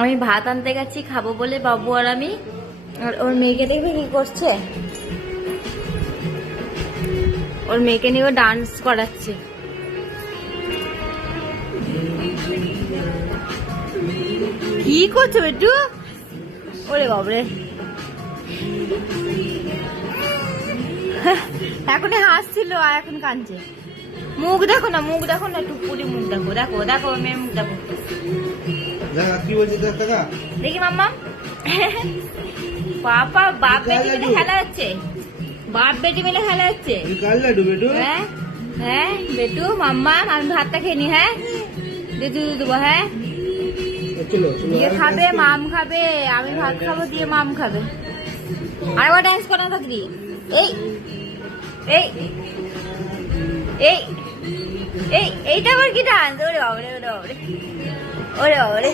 আমি ভাত আনতে গেছি খাবো বলে, বাবু আর আমি। আর ওর মেয়েকে দেখবে কি করছে, ওর মেয়েকে নিয়ে ও ডান্স করাচ্ছে। কি করছো বেটু? ওরে বাবরে, এখনই হাসছিল আর এখন কাঁদছে। মুখ দেখো না, মুখ দেখো না, টুকুরি মুখ দেখো, দেখো দেখো মেয়ের মুখ দেখো। কি বলছি দেখি মাম্মা, পাপা বাপ বেটি মিলে খেলা হচ্ছে, বাপ বেটি মিলে খেলা হচ্ছে। হ্যাঁ হ্যাঁ বেটু, মাম্মা আমি ভাতটা খেয়ে নি। হ্যাঁ দিদু দেবো। হ্যাঁ দিয়ে খাবে, মাম খাবে, আমি ভাত খাবো, দিয়ে মাম খাবে। আরেকবার ডান্স করো থাকবি। এই এই এই এইটা আবার কি ডান্স? ওরে বাবরে, ওরে বাবরে, ওরে বাবরে।